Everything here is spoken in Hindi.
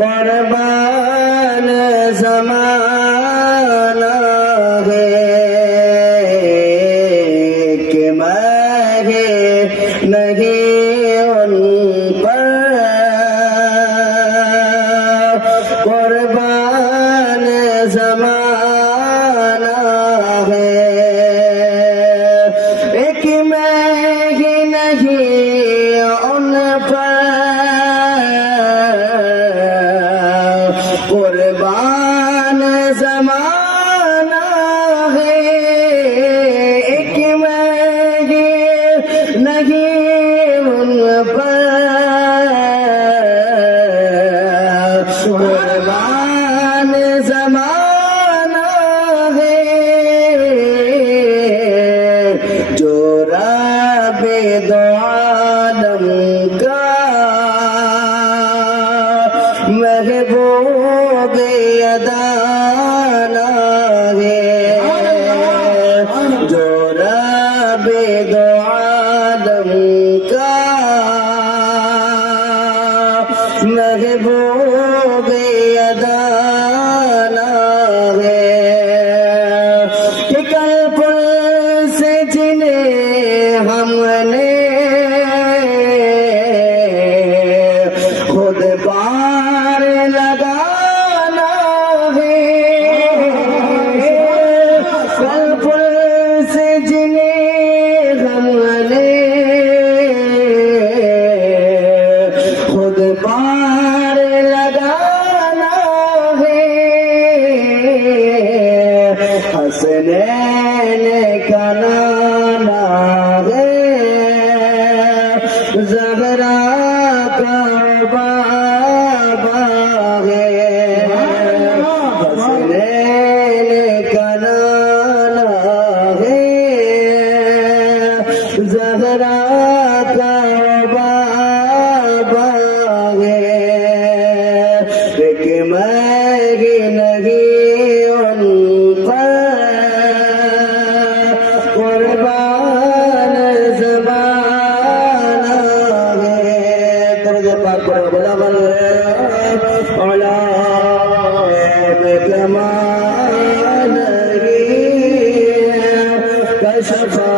कुर्बान ज़माना है कि मरे नहीं उन पर कुर्बान ज़माना है एक मैं ही नहीं उन पर कुर्बान ज़माना है एक मैं ही नहीं उन पर कुर्बान ज़माना है जो रब्बे दो आलम का महबूब अदाना है जो रब्बे दो आलम का महबूब अदाना है कि कल पुल से जिन्हें हमने खुद पार लगाना है कल पुल से जिन्हें हमने खुद पार लगाना है हसनैन का नाना है ज़हरा का बाबा है हसनैन का नाना है ज़हरा का बाबा है एक मैं ही नहीं उन पर कुर्बान ज़माना है दर्द पाक पर बलावल औला में कमाल कशफ